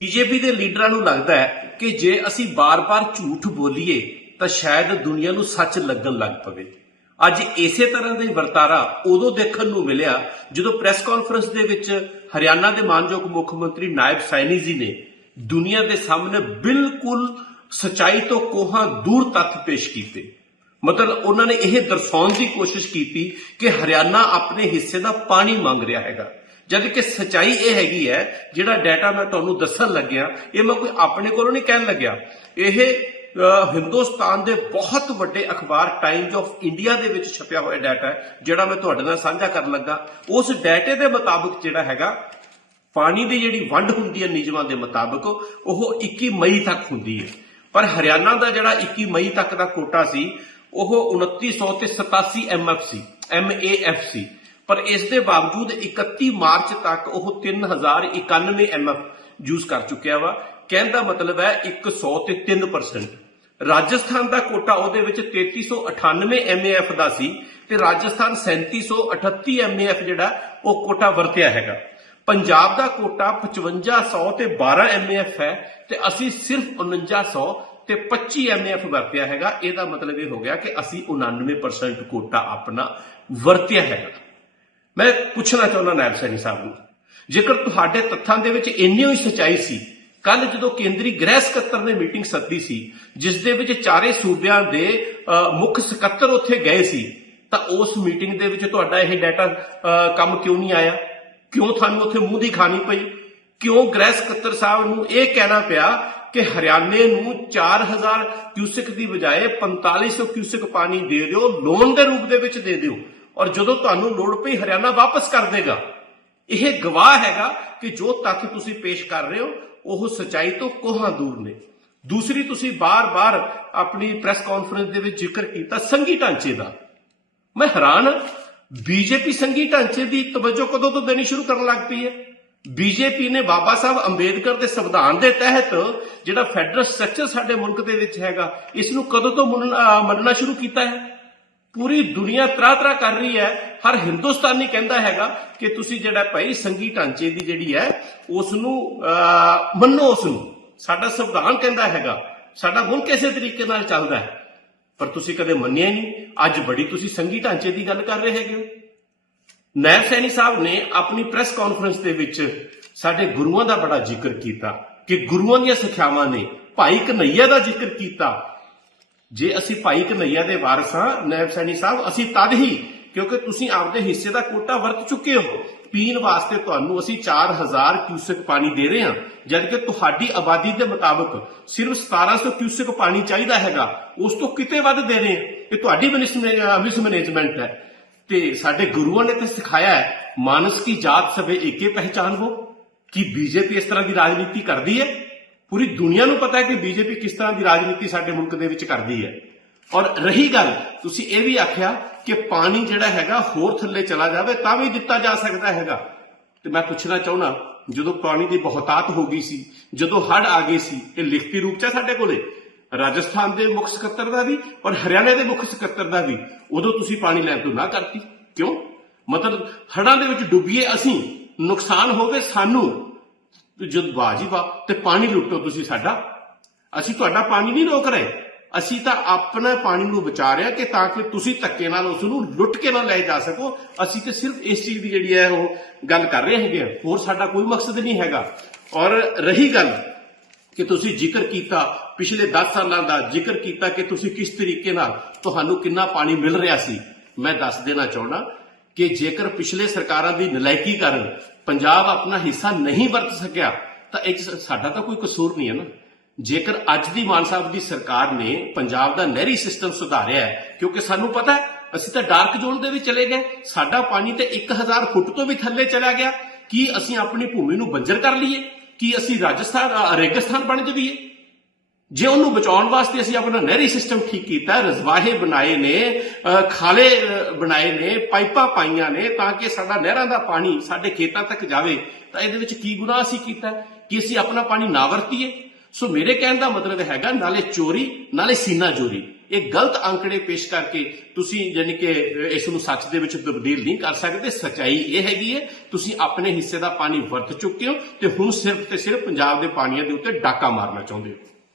BJP ਦੇ ਲੀਡਰਾਂ ਨੂੰ ਲੱਗਦਾ ਹੈ ਕਿ ਜੇ ਅਸੀਂ ਬਾਰ-ਬਾਰ ਝੂਠ ਬੋਲੀਏ, ਤਾਂ ਸ਼ਾਇਦ ਦੁਨੀਆ ਨੂੰ ਸੱਚ ਲੱਗਣ ਲੱਗ ਪਵੇ। ਅੱਜ ਇਸੇ ਤਰ੍ਹਾਂ ਦੇ ਵਰਤਾਰਾ ਉਦੋਂ ਦੇਖਣ ਨੂੰ ਮਿਲਿਆ ਜਦੋਂ ਪ੍ਰੈਸ ਕਾਨਫਰੰਸ ਦੇ ਵਿੱਚ ਹਰਿਆਣਾ ਦੇ ਮਾਨਯੋਗ ਮੁੱਖ ਮੰਤਰੀ ਨਾਇਬ ਸਾਇਨੀ ਜੀ ਨੇ ਦੁਨੀਆ ਦੇ ਸਾਹਮਣੇ ਬਿਲਕੁਲ ਸਚਾਈ ਤੋਂ ਕੋਹਾਂ ਦੂਰ ਤੱਥ ਪੇਸ਼ ਕੀਤੇ। ਮਤਲਬ ਉਹਨਾਂ ਨੇ ਇਹ ਦਰਸਾਉਣ ਦੀ ਕੋਸ਼ਿਸ਼ ਕੀਤੀ ਕਿ ਹਰਿਆਣਾ ਆਪਣੇ ਹਿੱਸੇ ਦਾ ਪਾਣੀ ਮੰਗ ਰਿਹਾ ਹੈਗਾ। ਜਦ ਕਿ ਸਚਾਈ ਇਹ ਹੈਗੀ ਹੈ, ਜਿਹੜਾ ਡਾਟਾ ਮੈਂ ਤੁਹਾਨੂੰ ਦੱਸਣ ਲੱਗਿਆ, ਇਹ ਮੈਂ ਕੋਈ ਆਪਣੇ ਕੋਲੋਂ ਨਹੀਂ ਕਹਿਣ ਲੱਗਿਆ। ਇਹ ਹਿੰਦੁਸਤਾਨ ਦੇ ਬਹੁਤ ਵੱਡੇ ਅਖਬਾਰ ਟਾਈਮਜ਼ ਆਫ ਇੰਡੀਆ ਦੇ ਵਿੱਚ ਛਪਿਆ ਹੋਇਆ ਡਾਟਾ ਹੈ, ਜਿਹੜਾ ਮੈਂ ਤੁਹਾਡੇ ਨਾਲ ਸਾਂਝਾ ਕਰਨ ਲੱਗਾ। ਉਸ ਡਾਟੇ ਦੇ ਮੁਤਾਬਕ ਜਿਹੜਾ ਹੈਗਾ, ਪਾਣੀ ਦੀ ਜਿਹੜੀ ਵੰਡ ਹੁੰਦੀ ਹੈ ਨਿਯਮਾਂ ਦੇ ਮੁਤਾਬਕ, ਉਹ 21 ਮਈ ਤੱਕ ਹੁੰਦੀ ਹੈ। ਪਰ ਹਰਿਆਣਾ ਦਾ ਜਿਹੜਾ 21 ਮਈ ਤੱਕ ਦਾ ਕੋਟਾ ਸੀ, ਉਹ 2900 ਤੇ 87 ਐਮਐਫ ਸੀ ਐਮਏਐਫ ਸੀ। ਪਰ ਇਸ ਦੇ ਬਾਵਜੂਦ 31 ਮਾਰਚ ਤੱਕ ਉਹ 3091 ਐਮਐਫ ਯੂਜ਼ ਕਰ ਚੁੱਕਿਆ ਵਾ। ਕਹਿਣ ਦਾ ਮਤਲਬ ਹੈ 100 ਤੇ 3% ਰਾਜਸਥਾਨ ਦਾ ਕੋਟਾ ਉਹਦੇ ਵਿੱਚ 3398 ਐਮਏਐਫ ਦਾ ਸੀ ਤੇ ਰਾਜਸਥਾਨ 3738 ਐਮਏਐਫ ਜਿਹੜਾ ਉਹ ਕੋਟਾ ਵਰਤਿਆ ਹੈਗਾ। ਪੰਜਾਬ ਦਾ ਕੋਟਾ 5500 ਤੇ 12 ਐਮਏਐਫ ਹੈ ਤੇ ਅਸੀਂ ਸਿਰਫ 4900 ਤੇ 25 ਐਮਏਐਫ ਵਰਤਿਆ ਹੈਗਾ। ਇਹਦਾ ਮਤਲਬ ਇਹ ਹੋ ਗਿਆ ਕਿ ਅਸੀਂ 99% ਕੋਟਾ ਆਪਣਾ ਵਰਤਿਆ ਹੈਗਾ। ਮੈਂ ਪੁੱਛਣਾ ਚਾਹੁੰਦਾ ਨਾਇਬ ਸੈਣੀ ਸਾਹਿਬ ਨੂੰ, ਜੇਕਰ ਤੁਹਾਡੇ ਤੱਥਾਂ ਦੇ ਵਿੱਚ ਇੰਨੀ ਹੀ ਸਚਾਈ ਸੀ ਕੱਲ ਜਦੋਂ ਕੇਂਦਰੀ ਗ੍ਰਹਿ ਸਕੱਤਰ ਨੇ ਮੀਟਿੰਗ ਸੱਦੀ ਸੀ, ਜਿਸ ਦੇ ਵਿੱਚ ਚਾਰੇ ਸੂਬਿਆਂ ਦੇ ਮੁੱਖ ਸਕੱਤਰ ਉੱਥੇ ਗਏ ਸੀ, ਤਾਂ ਉਸ ਮੀਟਿੰਗ ਦੇ ਵਿੱਚ ਤੁਹਾਡਾ ਇਹ ਡਾਟਾ ਕੰਮ ਕਿਉਂ ਨਹੀਂ ਆਇਆ? ਕਿਉਂ ਤੁਹਾਨੂੰ ਉੱਥੇ ਮੂੰਹ ਦੀ ਖਾਣੀ ਪਈ? ਕਿਉਂ ਗ੍ਰਹਿ ਸਕੱਤਰ ਸਾਹਿਬ ਨੂੰ ਇਹ ਕਹਿਣਾ ਪਿਆ ਕਿ ਹਰਿਆਣੇ ਨੂੰ 4000 ਕਿਊਸਿਕ ਦੀ ਬਜਾਏ 4500 ਕਿਊਸਿਕ ਪਾਣੀ ਦੇ ਦਿਓ, ਲੋਨ ਦੇ ਰੂਪ ਦੇ ਵਿੱਚ ਦੇ ਦਿਓ? ਔਰ ਜਦੋਂ ਤੁਹਾਨੂੰ ਲੋੜ ਪਈ ਹਰਿਆਣਾ ਵਾਪਸ ਕਰ ਦੇਗਾ। ਇਹ ਗਵਾਹ ਹੈਗਾ ਕਿ ਜੋ ਤੱਥ ਤੁਸੀਂ ਪੇਸ਼ ਕਰ ਰਹੇ ਹੋ, ਉਹ ਸਚਾਈ ਤੋਂ ਕੋਹਾਂ ਦੂਰ ਨੇ। ਦੂਸਰੀ, ਤੁਸੀਂ ਬਾਰ-ਬਾਰ ਆਪਣੀ ਪ੍ਰੈਸ ਕਾਨਫਰੰਸ ਦੇ ਵਿੱਚ ਜ਼ਿਕਰ ਕੀਤਾ ਸੰਗੀ ਢਾਂਚੇ ਦਾ। ਮੈਂ ਹੈਰਾਨ ਬੀਜੇਪੀ ਸੰਗੀ ਢਾਂਚੇ ਦੀ ਤਵੱਜੋ ਕਦੋਂ ਤੋਂ ਦੇਣੀ ਸ਼ੁਰੂ ਕਰਨ ਲੱਗ ਪਈ ਹੈ? ਬੀਜੇਪੀ ਨੇ ਬਾਬਾ ਸਾਹਿਬ ਅੰਬੇਦਕਰ ਦੇ ਸੰਵਿਧਾਨ ਦੇ ਤਹਿਤ ਜਿਹੜਾ ਫੈਡਰਲ ਸਟਰਕਚਰ ਸਾਡੇ ਮੁਲਕ ਦੇ ਵਿੱਚ ਹੈਗਾ, ਇਸ ਨੂੰ ਕਦੋਂ ਤੋਂ ਮੰਨਣ- ਮੰਨਣਾ ਸ਼ੁਰੂ ਕੀਤਾ ਹੈ? ਪੂਰੀ ਦੁਨੀਆ ਤਰਾ ਤਰਾ ਕਰ ਰਹੀ ਹੈ। ਹਰ ਹਿੰਦੁਸਤਾਨੀ ਕਹਿੰਦਾ ਹੈਗਾ ਕਿ ਤੁਸੀਂ ਜਿਹੜਾ ਭਾਈ ਸੰਗੀ ਢਾਂਚੇ ਦੀ ਜਿਹੜੀ ਹੈ ਉਸ ਨੂੰ ਮੰਨੋ ਉਸ ਨੂੰ ਸਾਡਾ ਸੰਵਿਧਾਨ ਕਹਿੰਦਾ ਹੈਗਾ। ਸਾਡਾ ਮੁਲਕ ਕਿਸੇ ਤਰੀਕੇ ਨਾਲ ਚੱਲਦਾ ਹੈ। ਪਰ ਤੁਸੀਂ ਕਦੇ ਮੰਨਿਆ ਹੀ ਨਹੀਂ। ਅੱਜ ਬੜੀ ਤੁਸੀਂ ਸੰਗੀ ਢਾਂਚੇ ਦੀ ਗੱਲ ਕਰ ਰਹੇ ਹੈਗੇ ਹੋ। ਨਾਇਬ ਸੈਣੀ ਸਾਹਿਬ ਨੇ ਆਪਣੀ ਪ੍ਰੈਸ ਕਾਨਫਰੰਸ ਦੇ ਵਿੱਚ ਸਾਡੇ ਗੁਰੂਆਂ ਦਾ ਬੜਾ ਜ਼ਿਕਰ ਕੀਤਾ ਕਿ ਗੁਰੂਆਂ ਦੀਆਂ ਸਿੱਖਿਆਵਾਂ ਨੇ ਭਾਈ ਕਨਈਆ ਦਾ ਜ਼ਿਕਰ ਕੀਤਾ। ਜੇ ਅਸੀਂ ਭਾਈ ਕਨਈਆ ਦੇ ਵਾਰਸ ਹਾਂ ਨੈਬ ਸੈਣੀ ਸਾਹਿਬ, ਅਸੀਂ ਤਦ ਹੀ, ਕਿਉਂਕਿ ਤੁਸੀਂ ਆਪਦੇ ਹਿੱਸੇ ਦਾ ਕੋਟਾ ਵਰਤ ਚੁੱਕੇ ਹੋ। ਪੀਣ ਵਾਸਤੇ ਤੁਹਾਨੂੰ ਅਸੀਂ 4000 ਕਿਊਸਕ ਪਾਣੀ ਦੇ ਰਹੇ ਹਾਂ, ਜਦਕਿ ਤੁਹਾਡੀ ਆਬਾਦੀ ਦੇ ਮੁਤਾਬਕ ਸਿਰਫ 1700 ਕਿਊਸਕ ਪਾਣੀ ਚਾਹੀਦਾ ਹੈਗਾ। ਉਸ ਤੋਂ ਕਿਤੇ ਵੱਧ ਦੇ ਰਹੇ ਹਾਂ। ਇਹ ਤੁਹਾਡੀ ਮਿਸਮੈਨੇਜਮੈਂਟ ਹੈ। ਤੇ ਸਾਡੇ ਗੁਰੂਆਂ ਨੇ ਤੇ ਸਿਖਾਇਆ ਹੈ, ਮਾਨਸ ਕੀ ਜਾਤ ਸਭੇ ਏਕੇ ਪਹਿਚਾਨ ਹੋ? ਕਿ ਬੀਜੇਪੀ ਇਸ ਤਰ੍ਹਾਂ ਦੀ ਰਾਜਨੀਤੀ ਕਰਦੀ ਹੈ? ਪੂਰੀ ਦੁਨੀਆ ਨੂੰ ਪਤਾ ਹੈ ਕਿ ਬੀਜੇਪੀ ਕਿਸ ਤਰ੍ਹਾਂ ਦੀ ਰਾਜਨੀਤੀ ਸਾਡੇ ਮੁਲਕ ਦੇ ਵਿੱਚ ਕਰਦੀ ਹੈ। ਔਰ ਰਹੀ ਗੱਲ, ਤੁਸੀਂ ਇਹ ਵੀ ਆਖਿਆ ਕਿ ਪਾਣੀ ਜਿਹੜਾ ਹੈਗਾ ਹੋਰ ਥੱਲੇ ਚਲਾ ਜਾਵੇ ਤਾਂ ਵੀ ਦਿੱਤਾ ਜਾ ਸਕਦਾ ਹੈਗਾ। ਤੇ ਮੈਂ ਪੁੱਛਣਾ ਚਾਹੁੰਦਾ, ਜਦੋਂ ਪਾਣੀ ਦੀ ਬਹੁਤਾਤ ਹੋ ਗਈ ਸੀ, ਜਦੋਂ ਹੜ੍ਹ ਆ ਗਏ ਸੀ, ਇਹ ਲਿਖਤੀ ਰੂਪ ਚ ਹੈ ਸਾਡੇ ਕੋਲੇ? ਰਾਜਸਥਾਨ ਦੇ ਮੁੱਖ ਸਕੱਤਰ ਦਾ ਵੀ ਔਰ ਹਰਿਆਣਾ ਦੇ ਮੁੱਖ ਸਕੱਤਰ ਦਾ ਵੀ। ਉਦੋਂ ਤੁਸੀਂ ਪਾਣੀ ਲੈਣ ਤੋਂ ਨਾ ਕਰਤੀ। ਕਿਉਂ? ਮਤਲਬ ਹੜ੍ਹਾਂ ਦੇ ਵਿੱਚ ਡੁੱਬੀਏ ਅਸੀਂ, ਨੁਕਸਾਨ ਹੋਵੇ ਸਾਨੂੰ। ਜਦ ਬਾਜੀ ਤੇ ਪਾਣੀ ਲੁੱਟੋ ਤੁਸੀਂ ਸਾਡਾ। ਅਸੀਂ ਤੁਹਾਡਾ ਪਾਣੀ ਨਹੀਂ ਰੋਕ ਰਹੇ। ਅਸੀਂ ਤਾਂ ਆਪਣਾ ਪਾਣੀ ਨੂੰ ਬਚਾ ਰਹੇ ਕਿ ਤਾਂ ਕਿ ਤੁਸੀਂ ਧੱਕੇ ਨਾਲ ਉਸ ਨੂੰ ਲੁੱਟ ਕੇ ਨਾ ਲੈ ਜਾ ਸਕੋ। ਅਸੀਂ ਤੇ ਸਿਰਫ ਇਸ ਚੀਜ਼ ਦੀ ਜਿਹੜੀ ਹੈ ਉਹ ਗੱਲ ਕਰ ਰਹੇ ਹੈਗੇ ਹਾਂ। ਹੋਰ ਸਾਡਾ ਕੋਈ ਮਕਸਦ ਨਹੀਂ ਹੈਗਾ। ਔਰ ਰਹੀ ਗੱਲ ਕਿ ਤੁਸੀਂ ਜ਼ਿਕਰ ਕੀਤਾ, ਪਿਛਲੇ 10 ਸਾਲਾਂ ਦਾ ਜ਼ਿਕਰ ਕੀਤਾ ਕਿ ਤੁਸੀਂ ਕਿਸ ਤਰੀਕੇ ਨਾਲ ਤੁਹਾਨੂੰ ਕਿੰਨਾ ਪਾਣੀ ਮਿਲ ਰਿਹਾ ਸੀ। ਮੈਂ ਦੱਸ ਦੇਣਾ ਚਾਹੁੰਦਾ ਕਿ ਜੇਕਰ ਪਿਛਲੇ ਸਰਕਾਰਾਂ ਦੀ ਨਲਾਇਕੀ ਕਾਰਨ ਪੰਜਾਬ ਆਪਣਾ ਹਿੱਸਾ ਨਹੀਂ ਵਰਤ ਸਕਿਆ ਤਾਂ ਇਹ ਸਾਡਾ ਤਾਂ ਕੋਈ ਕਸੂਰ ਨਹੀਂ ਹੈ ਨਾ। ਜੇਕਰ ਅੱਜ ਦੀ ਮਾਨ ਸਾਹਿਬ ਦੀ ਸਰਕਾਰ ਨੇ ਪੰਜਾਬ ਦਾ ਨਹਿਰੀ ਸਿਸਟਮ ਸੁਧਾਰਿਆ ਹੈ ਕਿਉਂਕਿ ਸਾਨੂੰ ਪਤਾ ਹੈ ਅਸੀਂ ਤਾਂ ਡਾਰਕ ਜ਼ੋਨ ਦੇ ਵਿੱਚ ਚਲੇ ਗਏ ਸਾਡਾ ਪਾਣੀ ਤੇ 1000 ਫੁੱਟ ਤੋਂ ਵੀ ਥੱਲੇ ਚਲਾ ਗਿਆ। ਕੀ ਅਸੀਂ ਆਪਣੀ ਭੂਮੀ ਨੂੰ ਬੰਜਰ ਕਰ ਲਈਏ? ਕੀ ਅਸੀਂ ਰਾਜਸਥਾਨ ਅ, ਰੇਗਿਸਤਾਨ ਬਣ ਜਾਈਏ ਜੇ ਉਹਨੂੰ ਬਚਾਉਣ ਵਾਸਤੇ ਅਸੀਂ ਆਪਣਾ ਨਹਿਰੀ ਸਿਸਟਮ ਠੀਕ ਕੀਤਾ, ਰਜ਼ਵਾਹੇ ਬਣਾਏ ਨੇ ਖਾਲੇ ਬਣਾਏ ਨੇ, ਪਾਈਪਾਂ ਪਾਈਆਂ ਨੇ, ਤਾਂ ਕਿ ਸਾਡਾ ਨਹਿਰਾਂ ਦਾ ਪਾਣੀ ਸਾਡੇ ਖੇਤਾਂ ਤੱਕ ਜਾਵੇ, ਤਾਂ ਇਹਦੇ ਵਿੱਚ ਕੀ ਗੁਨਾਹ ਅਸੀਂ ਕੀਤਾ? ਕਿ ਅਸੀਂ ਆਪਣਾ ਪਾਣੀ ਨਾ ਵਰਤੀਏ? ਸੋ ਮੇਰੇ ਕਹਿਣ ਦਾ ਮਤਲਬ ਹੈਗਾ, ਨਾਲੇ ਚੋਰੀ, ਨਾਲੇ ਸੀਨਾ ਚੋਰੀ। ਇਹ ਗਲਤ ਅੰਕੜੇ ਪੇਸ਼ ਕਰਕੇ ਤੁਸੀਂ ਯਾਨੀ ਕਿ ਇਸ ਨੂੰ ਸੱਚ ਦੇ ਵਿੱਚ ਤਬਦੀਲ ਨਹੀਂ ਕਰ ਸਕਦੇ। ਸਚਾਈ ਇਹ ਹੈਗੀ ਹੈ, ਤੁਸੀਂ ਆਪਣੇ ਹਿੱਸੇ ਦਾ ਪਾਣੀ ਵਰਤ ਚੁੱਕੇ ਹੋ ਤੇ ਹੁਣ ਸਿਰਫ ਤੇ ਸਿਰਫ ਪੰਜਾਬ ਦੇ ਪਾਣੀਆਂ ਦੇ ਉੱਤੇ ਡਾਕਾ ਮਾਰਨਾ ਚਾਹੁੰਦੇ ਹੋ।